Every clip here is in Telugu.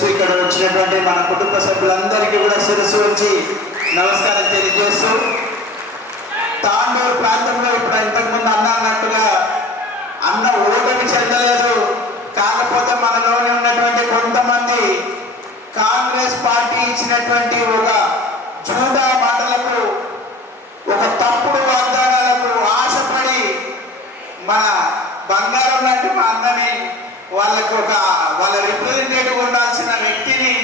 తెలియజేస్తూ ఇక్కడ వచ్చినటువంటి మన కుటుంబ సభ్యులందరికీ కూడా శిరస్సు ఉంచి నమస్కారం తెలియజేస్తూ తాండూరు ప్రాంతంలో ఇప్పుడు ఇంతకుముందు అన్నట్టుగా అన్న ఓటమి చెందలేదు. కాకపోతే మనలోనే ఉన్నటువంటి కొంతమంది కాంగ్రెస్ పార్టీ ఇచ్చినటువంటి ఒక జూడా మాటలకు, ఒక తప్పుడు వాగ్దానాలకు ఆశపడి మన బంగారం లాంటి మా అన్నని వాళ్ళకి వాళ్ళ రిప్రజెంటేటివ్ ఉండాల్సిన వ్యక్తిని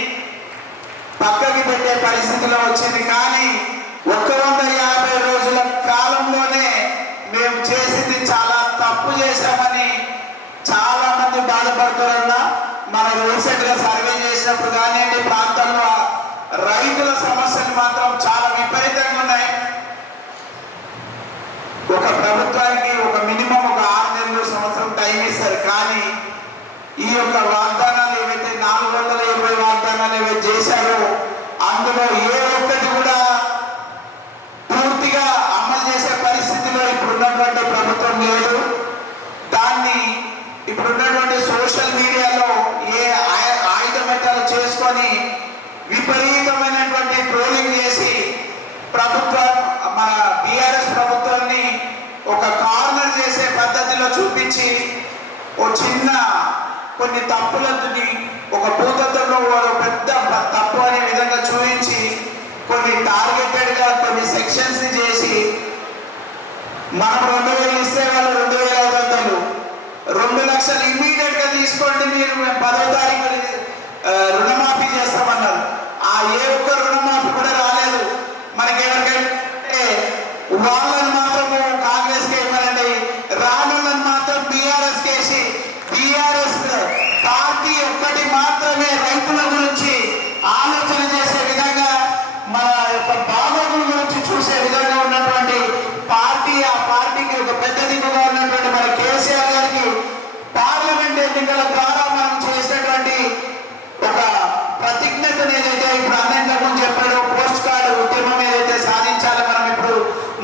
పక్కకి పెట్టే పరిస్థితిలో వచ్చింది. కానీ 150 రోజుల కాలంలోనే మేము చేసింది చాలా తప్పు చేశామని చాలా మంది బాధపడుతున్నారన్నా. మనం రీసెంట్గా సర్వే చేసినప్పుడు కానివ్వండి, ప్రాంతంలో రైతుల సమస్యలు మాత్రం చాలా విపరీతంగా ఉన్నాయి. ఒక ప్రభుత్వానికి ఒక మినిమం ఒక 6 నెలలు సంవత్సరం టైం ఇస్తారు. కానీ ఈ యొక్క వాగ్దానాలు ఏవైతే 420 వాగ్దానాలు ఏవైతే చేశారో అందులో ఏ ఒక్కటి కూడా పూర్తిగా అమలు చేసే పరిస్థితిలో ఇప్పుడున్నటువంటి ప్రభుత్వం లేదు. దాన్ని ఇప్పుడున్నటువంటి సోషల్ మీడియాలో ఏ ఆయుధమేతాలు చేసుకొని విపరీతమైనటువంటి ట్రోలింగ్ చేసి ప్రభుత్వం మన బీఆర్ఎస్ ప్రభుత్వాన్ని ఒక కార్నర్ చేసే పద్ధతిలో చూపించి ఓ చిన్న కొన్ని తప్పులని ఒక భూతత్వంలో పెద్ద తప్పు అనే విధంగా చూపించి కొన్ని టార్గెటెడ్గా కొన్ని సెక్షన్స్ ని చేసి మనం 2000 ఇస్తే వాళ్ళు 2500, 2 లక్షలు ఇమ్మీడియట్ గా తీసుకోండి మీరు 10వ తారీఖు రుణమాఫీ చేస్తామన్నారు. ఆ ఏ ఒక్క రుణమాఫీ కూడా రాలేదు. మనకి ఎవరికైతే వాళ్ళని మాత్రము కాంగ్రెస్ కి ఇవ్వనండి, రానులను మాత్రం బీఆర్ఎస్ కేసి బీఆర్ఎస్ పార్టీ ఒక్కటి మాత్రమే రైతుల గురించి ఆలోచన చేసే విధంగా, మన యొక్క బాగోగుల గురించి చూసే విధంగా ఉన్నటువంటి పార్టీ, ఆ పార్టీకి ఒక పెద్ద దిగుగా ఉన్నటువంటి మన కేసీఆర్ గారికి పార్లమెంట్ ఎన్నికల ద్వారా మనం చేసినటువంటి ఒక ప్రతిజ్ఞతను ఏదైతే ఇప్పుడు అన్నంతకు చెప్పాడో పోస్ట్ కార్డు ఉద్యమం ఏదైతే సాధించాలో మనం ఇప్పుడు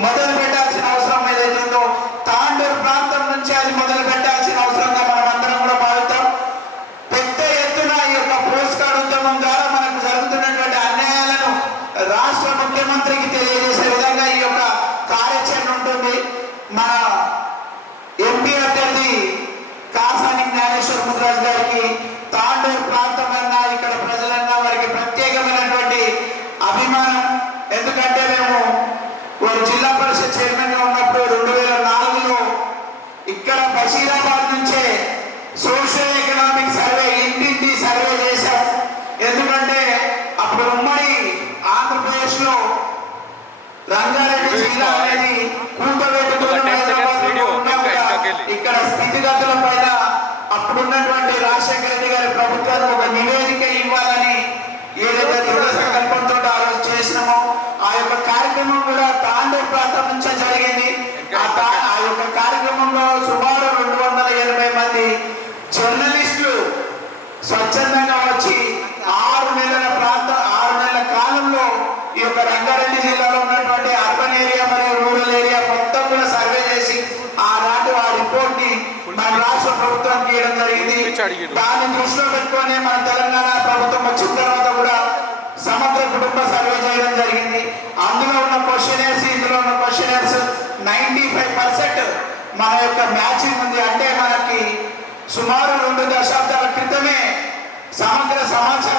మొదలు పెట్టాల్సిన అవసరం ఏదైతే ఉందో తాండూరు ప్రాంతం నుంచి అది మొదలు పెట్టాల్సిన అవసరంగా మనం అందరం కూడా భావిస్తాం. పెద్ద ఎత్తున ఈ యొక్క పోస్ట్ కార్డు ఉద్యమం ద్వారా మనకు జరుగుతున్నటువంటి అన్యాయాలను రాష్ట్ర ముఖ్యమంత్రికి తెలియజేసే విధంగా ఈ యొక్క కార్యాచరణ ఉంటుంది. మన ఎంపీ అభ్యర్థి కాసాని జ్ఞానేశ్వర్ ముద్రాజ్ గారికి తాండూరు ప్రాంతం అన్నా ఇక్కడ ప్రజలన్నా వారికి ప్రత్యేకమైనటువంటి అభిమానం. ఎందుకంటే మేము జిల్లా పరిషత్ చైర్మన్ గా ఉన్నప్పుడు 2004లో ఇక్కడ బషీరాబాద్ నుంచే సోషియో ఎకనామిక్ సర్వే ఇంటింటి సర్వే చేశాం. ఎందుకంటే అప్పుడు ఉమ్మడి ఆంధ్రప్రదేశ్ లో రంగారెడ్డి జిల్లా అనేది ఇక్కడ స్థితిగతుల పైన అప్పుడున్నటువంటి రాజశేఖర రెడ్డి గారి ప్రభుత్వానికి ఒక నివేదిక ఇవ్వాలని ఏదైతే దృఢ సంకల్పంతో ఆ రోజు చేసినామో ఆ యొక్క కార్యక్రమం కూడా తాండూరు ప్రాంతం నుంచే జరిగింది. ఆ యొక్క కార్యక్రమంలో సుమారు 280 మంది జర్నలిస్టులు స్వచ్ఛందంగా వచ్చి 6 నెలల కాలంలో ఈ యొక్క రంగారెడ్డి జిల్లాలో ఉన్నటువంటి అర్బన్ ఏరియా మరియు రూరల్ ఏరియా మొత్తం కూడా సర్వే చేసి ఆనాటి ఆ రిపోర్ట్ ని మన రాష్ట్ర ప్రభుత్వానికి ఇవ్వడం జరిగింది. దాన్ని దృష్టిలో పెట్టుకొని మన తెలంగాణ ప్రభుత్వం వచ్చిన తర్వాత కూడా సమగ్ర కుటుంబ సర్వే చేయడం జరిగింది. అందులో ఉన్న క్వశ్చనర్స్, ఇందులో ఉన్న క్వశ్చనర్స్ 95% మన యొక్క మ్యాచింగ్ ఉంది. అంటే మనకి సుమారు 2 దశాబ్దాల క్రితమే సమగ్ర సమాచారం